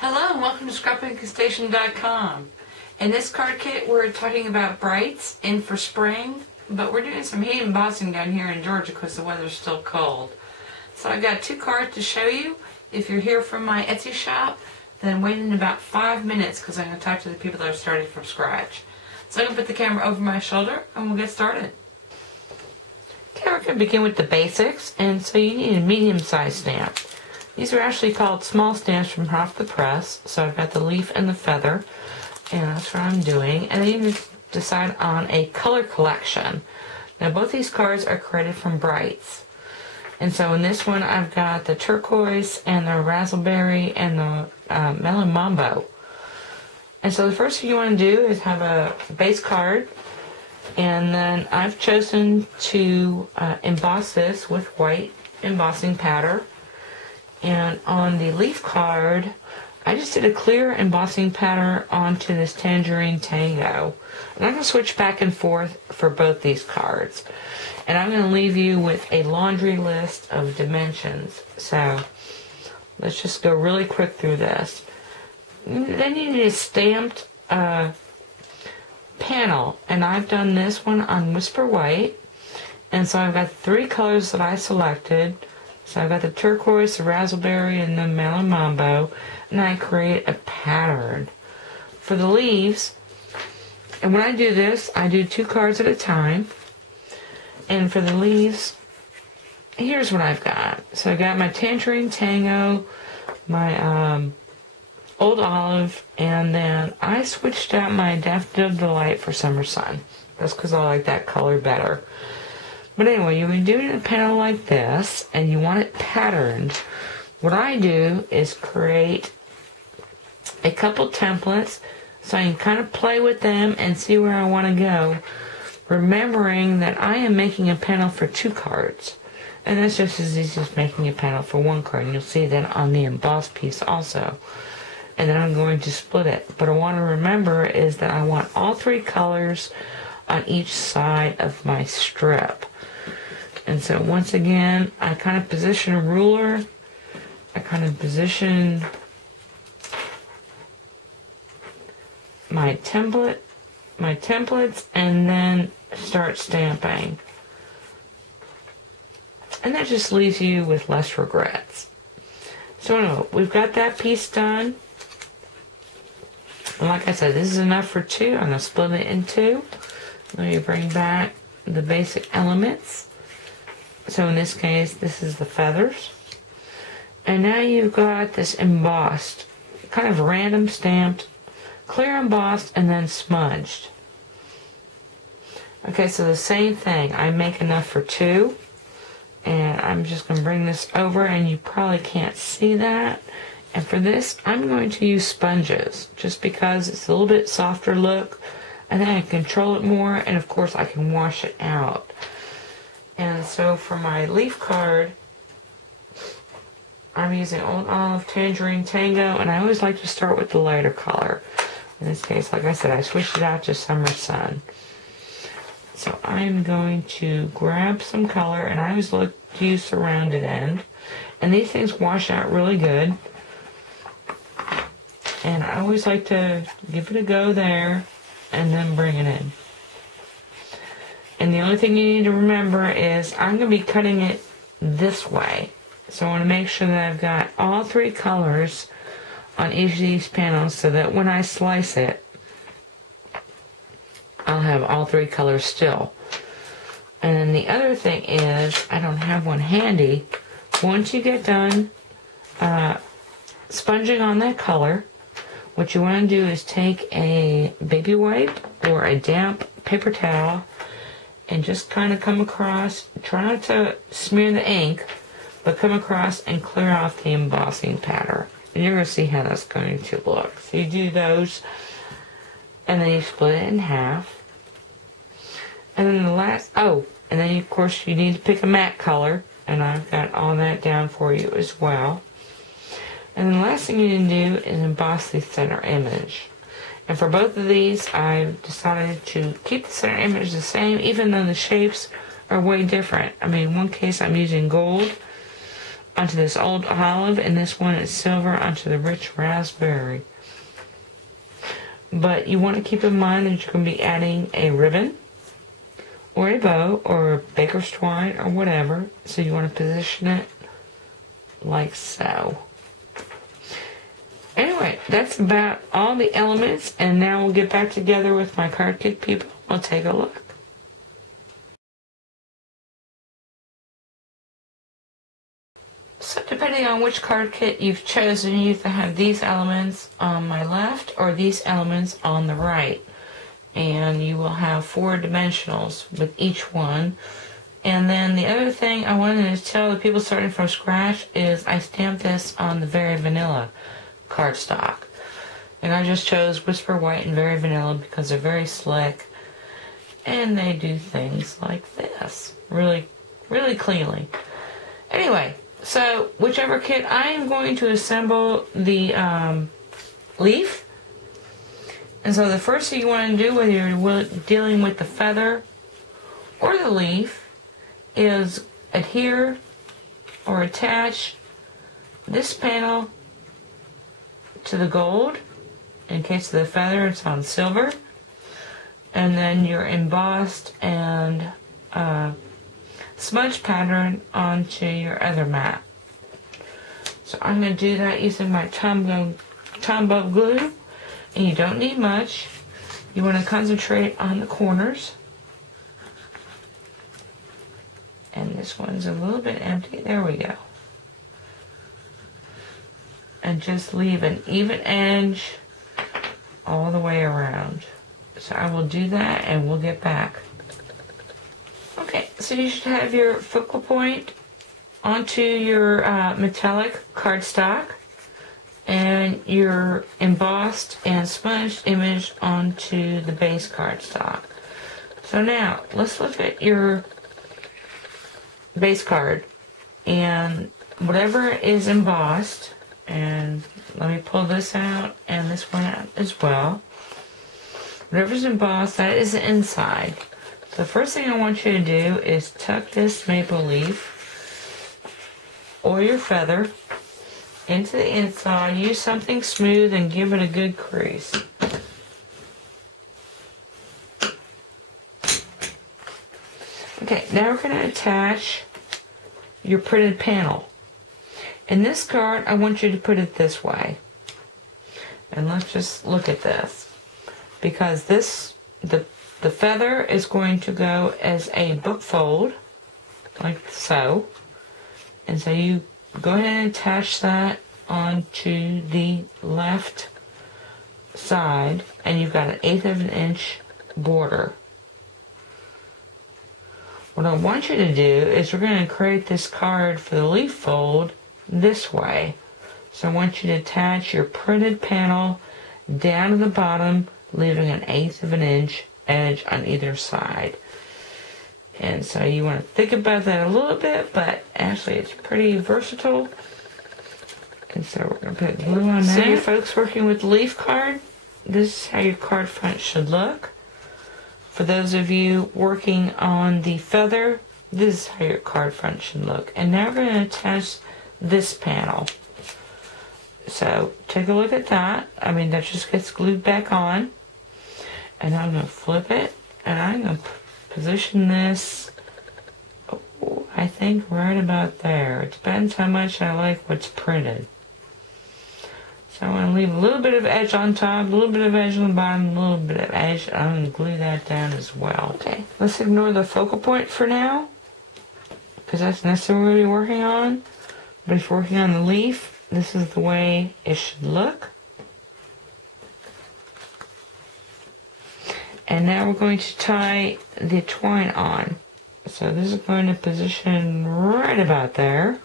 Hello and welcome to scrapbookstation.com. In this card kit we're talking about brights in for spring, but we're doing some heat embossing down here in Georgia because the weather's still cold. So I've got 2 cards to show you. If you're here from my Etsy shop, then wait in about 5 minutes because I'm going to talk to the people that are starting from scratch. So I'm going to put the camera over my shoulder and we'll get started. Okay, we're going to begin with the basics, and so you need a medium-sized stamp. These are actually called small stamps from Off the Press. So I've got the leaf and the feather, and that's what I'm doing. And then you decide on a color collection. Now both these cards are created from brights. And so in this one I've got the turquoise and the raspberry and the melon mambo. And so the first thing you want to do is have a base card. And then I've chosen to emboss this with white embossing powder. And on the leaf card, I just did a clear embossing powder onto this Tangerine Tango. And I'm going to switch back and forth for both these cards. And I'm going to leave you with a laundry list of dimensions. So let's just go really quick through this. Then you need a stamped panel. And I've done this one on Whisper White. And so I've got 3 colors that I selected. So I've got the turquoise, the raspberry, and the melon mambo, and I create a pattern for the leaves. And when I do this, I do 2 cards at a time. And for the leaves, here's what I've got. So I got my Tangerine Tango, my Old Olive, and then I switched out my Daffodil Delight for Summer Sun. That's because I like that color better. But anyway, you're doing a panel like this, and you want it patterned. What I do is create a couple templates so I can kind of play with them and see where I want to go, remembering that I am making a panel for 2 cards. And that's just as easy as making a panel for 1 card, and you'll see that on the embossed piece also. And then I'm going to split it. But I want to remember is that I want all 3 colors on each side of my strip. And so once again, I kind of position a ruler, I kind of position my templates, and then start stamping. And that just leaves you with less regrets. So anyway, we've got that piece done. And like I said, this is enough for 2. I'm going to split it in 2. Let me bring back the basic elements. So in this case, this is the feathers. And now you've got this embossed, kind of random stamped, clear embossed, and then smudged. Okay, so the same thing. I make enough for 2. And I'm just going to bring this over, and you probably can't see that. And for this, I'm going to use sponges, just because it's a little bit softer look. And then I can control it more, and of course I can wash it out. And so for my leaf card, I'm using Old Olive, Tangerine Tango, and I always like to start with the lighter color. In this case, like I said, I switched it out to Summer Sun. So I'm going to grab some color, and I always look to use the rounded end. And these things wash out really good. And I always like to give it a go there, and then bring it in. And the only thing you need to remember is I'm going to be cutting it this way. So I want to make sure that I've got all 3 colors on each of these panels so that when I slice it, I'll have all 3 colors still. And then the other thing is, I don't have one handy. Once you get done sponging on that color, what you want to do is take a baby wipe or a damp paper towel and just kind of come across, try not to smear the ink, but come across and clear off the embossing pattern. And you're going to see how that's going to look. So you do those, and then you split it in half. And then the last, and then of course you need to pick a matte color, and I've got all that down for you as well. And then the last thing you need to do is emboss the center image. And for both of these, I've decided to keep the center image the same, even though the shapes are way different. I mean, in one case I'm using gold, onto this old olive, and this one is silver onto the rich raspberry. But you want to keep in mind that you're going to be adding a ribbon or a bow or a baker's twine or whatever. So you want to position it like so. Anyway, that's about all the elements, and now we'll get back together with my card kit people. We'll take a look. So depending on which card kit you've chosen, you either have these elements on my left or these elements on the right. And you will have 4 dimensionals with each one. And then the other thing I wanted to tell the people starting from scratch is I stamped this on the Very Vanilla cardstock. And I just chose Whisper White and Very Vanilla because they're very slick. And they do things like this. Really, really cleanly. Anyway. So, whichever kit, I am going to assemble the leaf. And so the first thing you want to do, whether you're dealing with the feather or the leaf, is adhere or attach this panel to the gold. In case of the feather, it's on silver. And then your embossed and smudge pattern onto your other mat. So I'm going to do that using my Tombow glue, and you don't need much. You want to concentrate on the corners, and this one's a little bit empty. There we go. And just leave an even edge all the way around. So I will do that, and we'll get back. Okay, so you should have your focal point onto your metallic cardstock and your embossed and smudged image onto the base cardstock. So now, let's look at your base card, and whatever is embossed, and let me pull this out and this one out as well. Whatever's embossed, that is the inside. The first thing I want you to do is tuck this maple leaf or your feather into the inside. Use something smooth and give it a good crease. Okay, now we're going to attach your printed panel. In this card, I want you to put it this way. And let's just look at this. Because the feather is going to go as a book fold, like so. And so you go ahead and attach that onto the left side, and you've got an 1/8 of an inch border. What I want you to do is we're going to create this card for the leaf fold this way. So I want you to attach your printed panel down to the bottom, leaving an 1/8 of an inch edge on either side. And so you want to think about that a little bit, but actually it's pretty versatile. And so we're going to put glue on that. So you folks working with the leaf card, this is how your card front should look. For those of you working on the feather, this is how your card front should look. And now we're going to attach this panel. So take a look at that. I mean, that just gets glued back on. And I'm going to flip it, and I'm going to position this, I think, right about there. It depends how much I like what's printed. So I'm going to leave a little bit of edge on top, a little bit of edge on the bottom, a little bit of edge. I'm going to glue that down as well. Okay, let's ignore the focal point for now, because that's necessarily what we're working on. But if you're working on the leaf, this is the way it should look. And now we're going to tie the twine on. So this is going to position right about there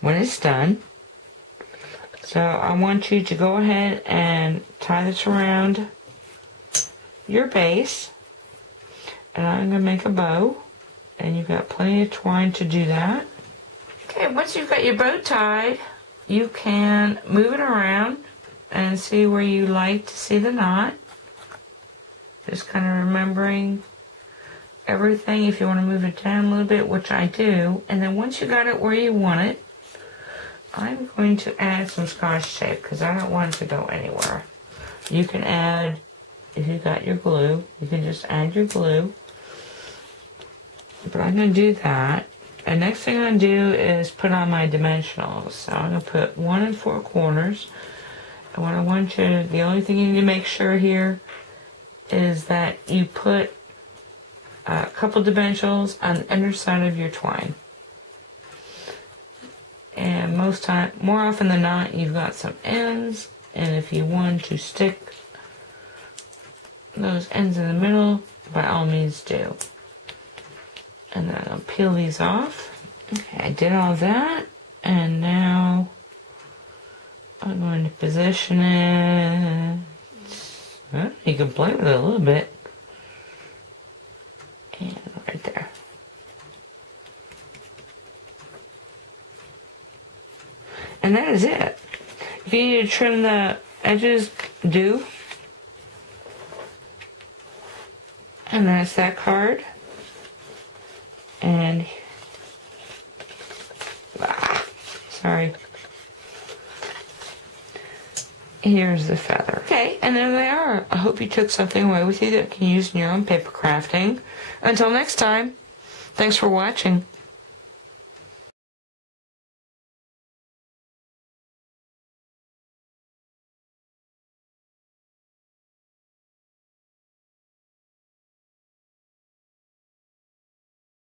when it's done. So I want you to go ahead and tie this around your base. And I'm going to make a bow. And you've got plenty of twine to do that. Okay, once you've got your bow tied, you can move it around and see where you like to see the knot. Just kind of remembering everything if you want to move it down a little bit, which I do. And then once you got it where you want it, I'm going to add some Scotch tape because I don't want it to go anywhere. You can add, if you got your glue, you can just add your glue. But I'm going to do that. And next thing I'm going to do is put on my dimensionals. So I'm going to put 1 4/4. And what I want you to, the only thing you need to make sure here is that you put a couple dimensionals on the underside of your twine. And more often than not, you've got some ends. And if you want to stick those ends in the middle, by all means do. And then I'll peel these off. Okay, I did all that. And now I'm going to position it. Well, you can play with it a little bit. And right there. And that is it. If you need to trim the edges, do. And that's that card. And sorry. Here's the feather. Okay, and there they are. I hope you took something away with you that you can use in your own paper crafting. Until next time, thanks for watching.